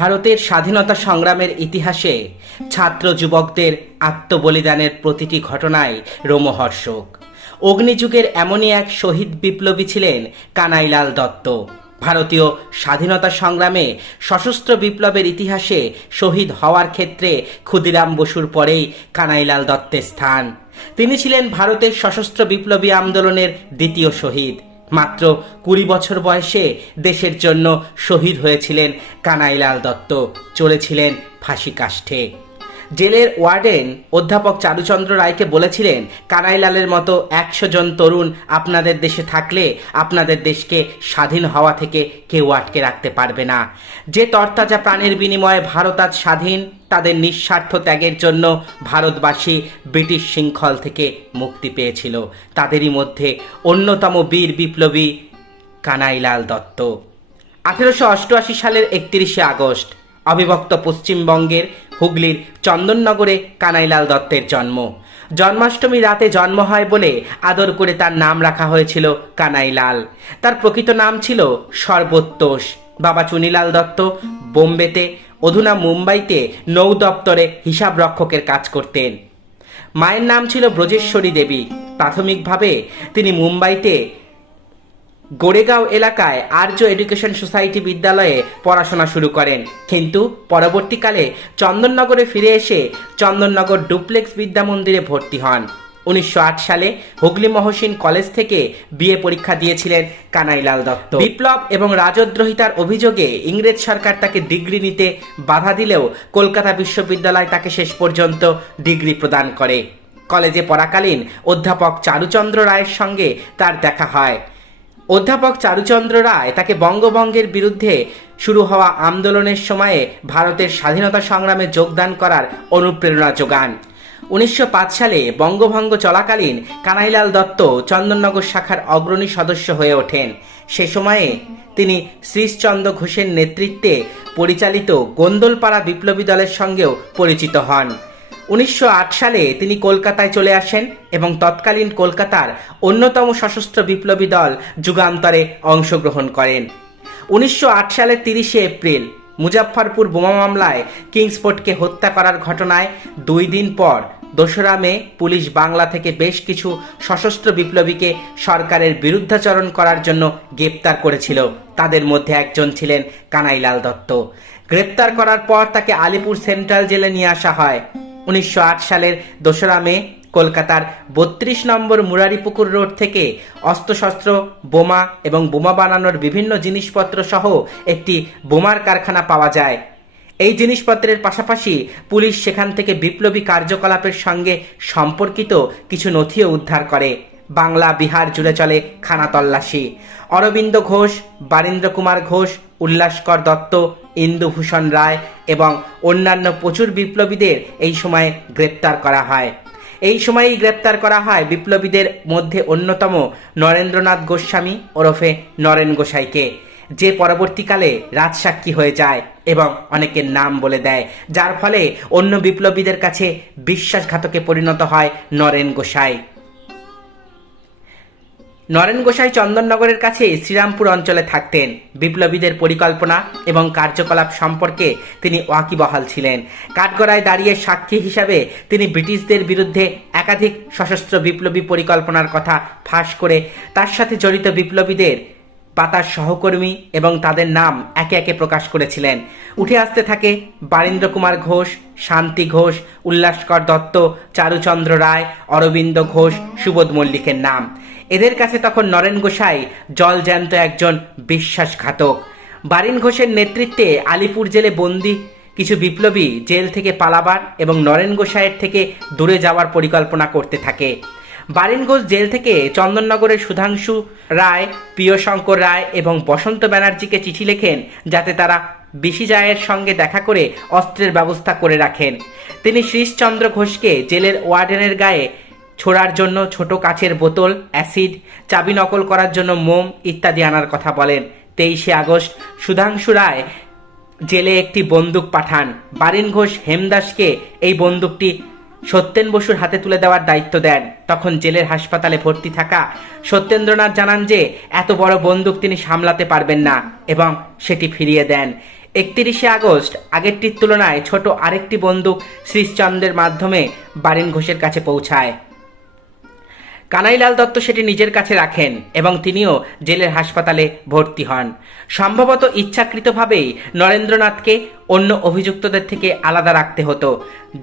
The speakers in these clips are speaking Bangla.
ভারতের স্বাধীনতা সংগ্রামের ইতিহাসে ছাত্র যুবকদের আত্মবলিদানের প্রতিটি ঘটনায় রোমহর্ষক। অগ্নিযুগের এমনই এক শহীদ বিপ্লবী ছিলেন কানাইলাল দত্ত। ভারতীয় স্বাধীনতা সংগ্রামে সশস্ত্র বিপ্লবের ইতিহাসে শহীদ হওয়ার ক্ষেত্রে ক্ষুদিরাম বসুর পরেই কানাইলাল দত্তের স্থান। তিনি ছিলেন ভারতের সশস্ত্র বিপ্লবী আন্দোলনের দ্বিতীয় শহীদ। মাত্র কুড়ি বছর বয়সে দেশের জন্য শহীদ হয়েছিলেন কানাইলাল দত্ত। চলেছিলেন ফাঁসি কাষ্ঠে। জেলের ওয়ার্ডেন অধ্যাপক চারুচন্দ্র রায়কে বলেছিলেন, কানাইলালের মতো একশো জন তরুণ আপনাদের দেশে থাকলে আপনাদের দেশকে স্বাধীন হওয়া থেকে কেউ আটকে রাখতে পারবে না। যে তরতাজা প্রাণের বিনিময়ে ভারত আজ স্বাধীন, তাদের নিঃস্বার্থ ত্যাগের জন্য ভারতবাসী ব্রিটিশ শৃঙ্খল থেকে মুক্তি পেয়েছিল। তাদেরই মধ্যে অন্যতম বীর বিপ্লবী কানাইলাল দত্ত। আঠেরোশো অষ্টআশি সালের একত্রিশে আগস্ট, অবিভক্ত পশ্চিমবঙ্গের হুগলির চন্দননগরে কানাইলাল দত্তের জন্ম। জন্মাষ্টমী রাতে জন্ম হয় বলে আদর করে তার নাম রাখা হয়েছিল কানাইলাল। তার প্রকৃত নাম ছিল সর্বোত্তোষ। বাবা চুনিলাল দত্ত, বোম্বেতে, অধুনা মুম্বাইতে নৌ দপ্তরে হিসাব রক্ষকের কাজ করতেন। মায়ের নাম ছিল ব্রজেশ্বরী দেবী। প্রাথমিকভাবে তিনি মুম্বাইতে গোরেগাঁও এলাকায় আর্য এডুকেশন সোসাইটি বিদ্যালয়ে পড়াশোনা শুরু করেন। কিন্তু পরবর্তীকালে চন্দননগরে ফিরে এসে চন্দননগর ডুপ্লেক্স বিদ্যা মন্দিরে ভর্তি হন। উনিশশো আট সালে হুগলি মহসিন কলেজ থেকে বিএ পরীক্ষা দিয়েছিলেন কানাইলাল দত্ত। বিপ্লব এবং রাজদ্রোহিতার অভিযোগে ইংরেজ সরকার তাকে ডিগ্রি নিতে বাধা দিলেও কলকাতা বিশ্ববিদ্যালয় তাকে শেষ পর্যন্ত ডিগ্রি প্রদান করে। কলেজে পড়াকালীন অধ্যাপক চারুচন্দ্র রায়ের সঙ্গে তার দেখা হয়। অধ্যাপক চারুচন্দ্র রায় তাকে বঙ্গভঙ্গের বিরুদ্ধে শুরু হওয়া আন্দোলনের সময়ে ভারতের স্বাধীনতা সংগ্রামে যোগদান করার অনুপ্রেরণা যোগান। উনিশশো পাঁচ সালে বঙ্গভঙ্গ চলাকালীন কানাইলাল দত্ত চন্দননগর শাখার অগ্রণী সদস্য হয়ে ওঠেন। সে সময়ে তিনি শ্রীশচন্দ্র ঘোষের নেতৃত্বে পরিচালিত গোন্দলপাড়া বিপ্লবী দলের সঙ্গেও পরিচিত হন। উনিশশো আট সালে তিনি কলকাতায় চলে আসেন এবং তৎকালীন কলকাতার অন্যতম সশস্ত্র বিপ্লবী দল যুগান্তরে অংশগ্রহণ করেন। উনিশশো আট সালের তিরিশে এপ্রিল মুজাফফরপুর বোমা মামলায় কিংসফোর্ডকে হত্যা করার ঘটনায় দুই দিন পর দোসরা মে পুলিশ বাংলা থেকে বেশ কিছু সশস্ত্র বিপ্লবীকে সরকারের বিরুদ্ধাচরণ করার জন্য গ্রেপ্তার করেছিল। তাদের মধ্যে একজন ছিলেন কানাইলাল দত্ত। গ্রেপ্তার করার পর তাকে আলিপুর সেন্ট্রাল জেলে নিয়ে আসা হয়। উনিশশো আট সালের দোসরা মে কলকাতার বত্রিশ নম্বর মুরারিপুকুর রোড থেকে অস্ত্রশস্ত্র, বোমা এবং বোমা বানানোর বিভিন্ন জিনিসপত্র সহ একটি বোমার কারখানা পাওয়া যায়। এই জিনিসপত্রের পাশাপাশি পুলিশ সেখান থেকে বিপ্লবী কার্যকলাপের সঙ্গে সম্পর্কিত কিছু নথিও উদ্ধার করে। বাংলা, বিহার জুড়ে চলে খানা তল্লাশি। অরবিন্দ ঘোষ, বারীন্দ্র কুমার ঘোষ, উল্লাসকর দত্ত, ইন্দুভূষণ রায় এবং অন্যান্য প্রচুর বিপ্লবীদের এই সময়ে গ্রেপ্তার করা হয়। এই সময়েই গ্রেপ্তার করা হয় বিপ্লবীদের মধ্যে অন্যতম নরেন্দ্রনাথ গোস্বামী ওরফে নরেন গোসাইকে, যে পরবর্তীকালে রাজসাক্ষী হয়ে যায় এবং অনেকের নাম বলে দেয়, যার ফলে অন্য বিপ্লবীদের কাছে বিশ্বাসঘাতকে পরিণত হয় নরেন গোসাই। নরেন গোসাই চন্দননগরের কাছে শ্রীরামপুর অঞ্চলে থাকতেন। বিপ্লবীদের পরিকল্পনা এবং কার্যকলাপ সম্পর্কে তিনি ওয়াকিবহাল ছিলেন। কাঠগড়ায় দাঁড়িয়ে সাক্ষী হিসাবে তিনি ব্রিটিশদের বিরুদ্ধে একাধিক সশস্ত্র বিপ্লবী পরিকল্পনার কথা ফাঁস করে, তার সাথে জড়িত বিপ্লবীদের পাতার সহকর্মী এবং তাদের নাম একে একে প্রকাশ করেছিলেন। উঠে আসতে থাকে বারীন্দ্র কুমার ঘোষ, শান্তি ঘোষ, উল্লাসকর দত্ত, চারুচন্দ্র রায়, অরবিন্দ ঘোষ, সুবোধ মল্লিকের নাম। এদের কাছে তখন নরেন গোসাই জলজ্যান্ত একজন বিশ্বাসঘাতক। বারিন ঘোষের নেতৃত্বে আলিপুর জেলে বন্দি কিছু বিপ্লবী জেল থেকে পালাবার এবং নরেন গোসাইয়ের থেকে দূরে যাওয়ার পরিকল্পনা করতে থাকে। বারিন ঘোষ জেল থেকে চন্দননগরের সুধাংশু রায়, প্রিয়শঙ্কর রায় এবং বসন্ত ব্যানার্জিকে চিঠি লেখেন যাতে তারা বিশি জায়ের সঙ্গে দেখা করে অস্ত্রের ব্যবস্থা করে রাখেন। তিনি শ্রীশচন্দ্র ঘোষকে জেলের ওয়ার্ডেনের গায়ে ছোড়ার জন্য ছোট কাচের বোতল, অ্যাসিড, চাবি নকল করার জন্য মোম ইত্যাদি আনার কথা বলেন। তেইশে আগস্ট, সুধাংশু রায় জেলে একটি বন্দুক পাঠান। বারিন ঘোষ হেমদাসকে এই বন্দুকটি সত্যেন বসুর হাতে তুলে দেওয়ার দায়িত্ব দেন। তখন জেলের হাসপাতালে ভর্তি থাকা সত্যেন্দ্রনাথ জানান যে, এত বড় বন্দুক তিনি সামলাতে পারবেন না এবং সেটি ফিরিয়ে দেন। একত্রিশে আগস্ট, আগেরটির তুলনায় ছোট আরেকটি বন্দুক শ্রীশচন্দ্রের মাধ্যমে বারিন ঘোষের কাছে পৌঁছায়। কানাইলাল দত্ত সেটি নিজের কাছে রাখেন এবং তিনিও জেলের হাসপাতালে ভর্তি হন। সম্ভবত ইচ্ছাকৃতভাবেই নরেন্দ্রনাথকে অন্য অভিযুক্তদের থেকে আলাদা রাখতে হতো,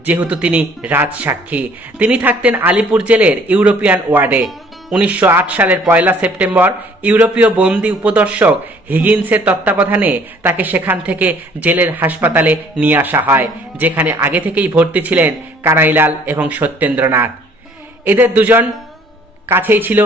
যেহেতু তিনি রাজসাক্ষী তিনি থাকতেন আলিপুর জেলের ইউরোপিয়ান ওয়ার্ডে। উনিশশো আট সালের পয়লা সেপ্টেম্বর ইউরোপীয় বন্দি উপদর্শক হিগিন্সের তত্ত্বাবধানে তাকে সেখান থেকে জেলের হাসপাতালে নিয়ে আসা হয়, যেখানে আগে থেকেই ভর্তি ছিলেন কানাইলাল এবং সত্যেন্দ্রনাথ। এদের দুজন কাছেই ছিল।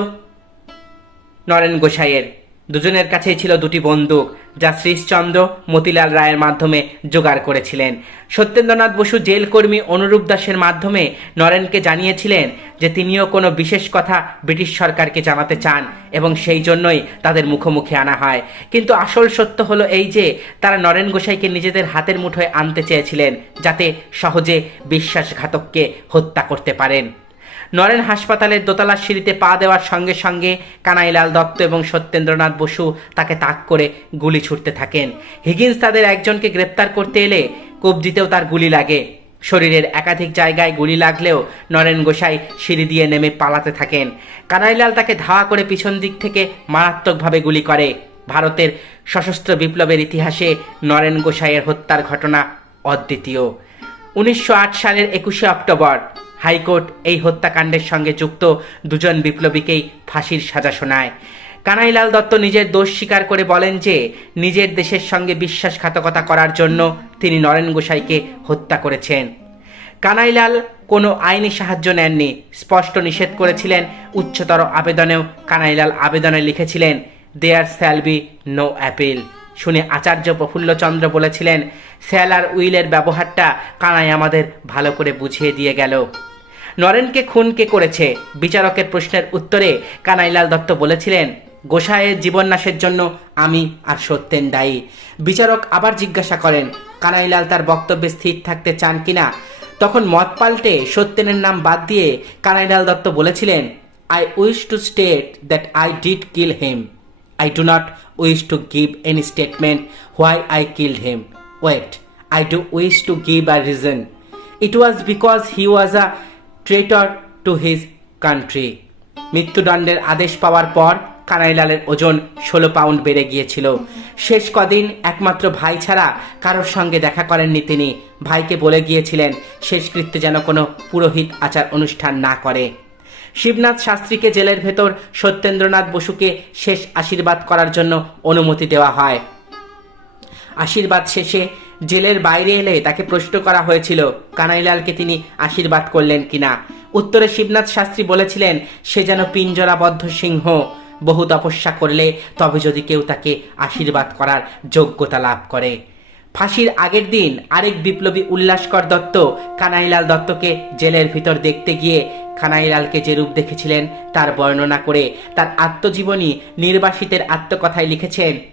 নরেন গোসাইয়ের। দুজনের কাছেই ছিল দুটি বন্দুক, যা শ্রীশচন্দ্র মতিলাল রায়ের মাধ্যমে জোগাড় করেছিলেন। সত্যেন্দ্রনাথ বসু জেলকর্মী অনুরূপ দাসের মাধ্যমে নরেনকে জানিয়েছিলেন যে তিনিও কোনো বিশেষ কথা ব্রিটিশ সরকারকে জানাতে চান এবং সেই জন্যই তাদের মুখোমুখি আনা হয়। কিন্তু আসল সত্য হলো এই যে, তারা নরেন গোসাইকে নিজেদের হাতের মুঠোয় আনতে চেয়েছিলেন যাতে সহজে বিশ্বাসঘাতককে হত্যা করতে পারেন। নরেন হাসপাতালের দোতলার সিঁড়িতে পা দেওয়ার সঙ্গে সঙ্গে কানাইলাল দত্ত এবং সত্যেন্দ্রনাথ বসু তাকে তাক করে গুলি ছুটতে থাকেন। হিগিন্স তাদের একজনকে গ্রেপ্তার করতে এলে কবজিতেও তার গুলি লাগে। শরীরের একাধিক জায়গায় গুলি লাগলেও নরেন গোসাই সিঁড়ি দিয়ে নেমে পালাতে থাকেন। কানাইলাল তাকে ধাওয়া করে পিছন দিক থেকে মারাত্মকভাবে গুলি করে। ভারতের সশস্ত্র বিপ্লবের ইতিহাসে নরেন গোসাইয়ের হত্যার ঘটনা অদ্বিতীয়। উনিশশো আট সালের একুশে অক্টোবর হাইকোর্ট এই হত্যাকাণ্ডের সঙ্গে যুক্ত দুজন বিপ্লবীকেই ফাঁসির সাজা শোনায়। কানাইলাল দত্ত নিজের দোষ স্বীকার করে বলেন যে, নিজের দেশের সঙ্গে বিশ্বাসঘাতকতা করার জন্য তিনি নরেন গোসাইকে হত্যা করেছেন। কানাইলাল কোনো আইনি সাহায্য নেননি। স্পষ্ট নিষেধ করেছিলেন। উচ্চতর আবেদনেও কানাইলাল আবেদনে লিখেছিলেন, there shall be no appeal. শুনে আচার্য প্রফুল্লচন্দ্র বলেছিলেন স্যাল আর উইলের ব্যবহারটা কানাই আমাদের ভালো করে বুঝিয়ে দিয়ে গেল। নরেনকে খুন কে করেছে। বিচারকের প্রশ্নের উত্তরে কানাইলাল দত্ত বলেছিলেন গোসাইয়ের জীবননাশের জন্য আমি আর সত্যেন দায়ী। বিচারক আবার জিজ্ঞাসা করেন, কানাইলাল তার বক্তব্যে স্থির থাকতে চান কিনা? তখন মত পাল্টে সত্যেনের নাম বাদ দিয়ে কানাইলাল দত্ত বলেছিলেন I wish to state that I did kill him I do not wish to give any statement why I killed him. Wait I do wish to give a reason it was because he was a traitor to his country মৃত্যুদণ্ডের আদেশ পাওয়ার পর কানাইলালের ওজন ষোলো পাউন্ড বেড়ে গিয়েছিল। শেষ কদিন একমাত্র ভাই ছাড়া কারোর সঙ্গে দেখা করেননি তিনি। ভাইকে বলে গিয়েছিলেন, শেষকৃত্যে যেন কোনো পুরোহিত আচার অনুষ্ঠান না করে। শিবনাথ শাস্ত্রীকে জেলের ভেতর সত্যেন্দ্রনাথ বসুকে শেষ আশীর্বাদ করার জন্য অনুমতি দেওয়া হয়। আশীর্বাদ শেষে জেলের বাইরে এলে তাকে প্রশ্ন করা হয়েছিল। কানাইলালকে তিনি আশীর্বাদ করলেন কিনা? উত্তরে শিবনাথ শাস্ত্রী বলেছিলেন, সে যেন পিঞ্জরাবদ্ধ সিংহ। বহু তপস্যা করলে তবে যদি কেউ তাকে আশীর্বাদ করার যোগ্যতা লাভ করে। ফাঁসির আগের দিন আরেক বিপ্লবী উল্লাসকর দত্ত কানাইলাল দত্তকে জেলের ভিতর দেখতে গিয়ে কানাইলালকে যে রূপ দেখেছিলেন তার বর্ণনা করে তার আত্মজীবনী নির্বাসিতের আত্মকথায় লিখেছেন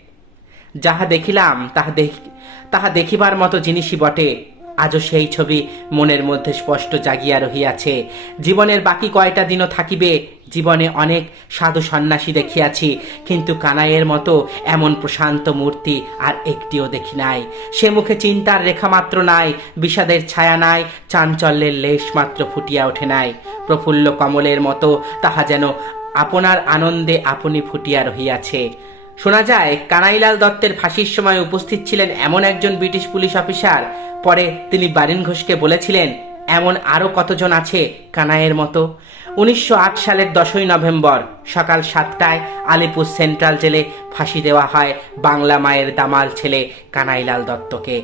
যাহা দেখিলাম, তাহা দেখি, তাহা দেখিবার মতো জিনিসই বটে। আজও সেই ছবি মনের মধ্যে স্পষ্ট জাগিয়া রহিয়াছে। জীবনের বাকি কয়টা দিনও থাকিবে, জীবনে অনেক সাধু সন্ন্যাসী দেখিয়াছি, কিন্তু কানাইয়ের মতো এমন প্রশান্ত মূর্তি আর একটিও দেখি নাই। সে মুখে চিন্তার রেখা মাত্র নাই, বিষাদের ছায়া নাই, চাঞ্চল্যের লেশ মাত্র ফুটিয়া ওঠে নাই। প্রফুল্ল কমলের মতো তাহা যেন আপনার আনন্দে আপনি ফুটিয়া রহিয়াছে। শোনা যায়, কানাইলাল দত্তের ফাঁসির সময় উপস্থিত ছিলেন এমন একজন ব্রিটিশ পুলিশ অফিসার। পরে তিনি বারিন ঘোষকে বলেছিলেন, এমন আরও কতজন আছে কানাইয়ের মতো? উনিশশো আট সালের দশই নভেম্বর, সকাল সাতটায় আলিপুর সেন্ট্রাল জেলে ফাঁসি দেওয়া হয় বাংলা মায়ের দামাল ছেলে কানাইলাল দত্তকে।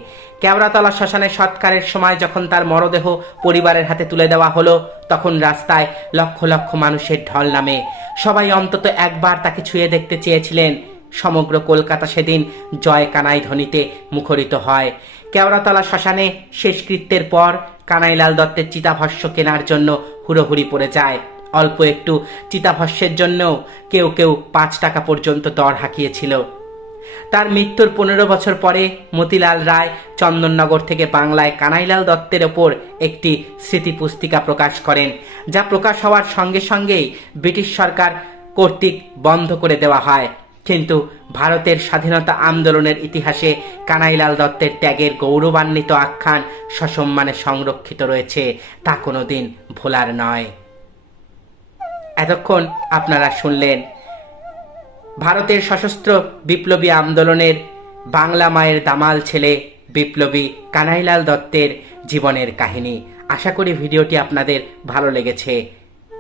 কেওড়াতলা শ্মশানে সৎকারের সময় যখন তার মরদেহ পরিবারের হাতে তুলে দেওয়া হলো, তখন রাস্তায় লক্ষ লক্ষ মানুষের ঢল নামে। সবাই অন্তত একবার তাকে ছুঁয়ে দেখতে চেয়েছিলেন। সমগ্র কলকাতা সেদিন জয় কানাই ধ্বনিতে মুখরিত হয়। কেওড়াতলা শ্মশানে শেষকৃত্যের পর কানাইলাল দত্তের চিতাভস্য কেনার জন্য হুড়োহুড়ি পড়ে যায়। অল্প একটু চিতাভস্যের জন্যও কেউ কেউ পাঁচ টাকা পর্যন্ত দর হাঁকিয়েছিল। তার মৃত্যুর পনেরো বছর পরে মতিলাল রায় চন্দননগর থেকে বাংলায় কানাইলাল দত্তের ওপর একটি স্মৃতি পুস্তিকা প্রকাশ করেন, যা প্রকাশ হওয়ার সঙ্গে সঙ্গেই ব্রিটিশ সরকার কর্তৃক বন্ধ করে দেওয়া হয়। কিন্তু ভারতের স্বাধীনতা আন্দোলনের ইতিহাসে কানাইলাল দত্তের ত্যাগের গৌরবান্বিত আখ্যান সসম্মানে সংরক্ষিত রয়েছে, তা কোনোদিন ভোলার নয়। এতক্ষণ আপনারা শুনলেন, ভারতের সশস্ত্র বিপ্লবী আন্দোলনের বাংলা মায়ের দামাল ছেলে বিপ্লবী কানাইলাল দত্তের জীবনের কাহিনী। আশা করি ভিডিওটি আপনাদের ভালো লেগেছে।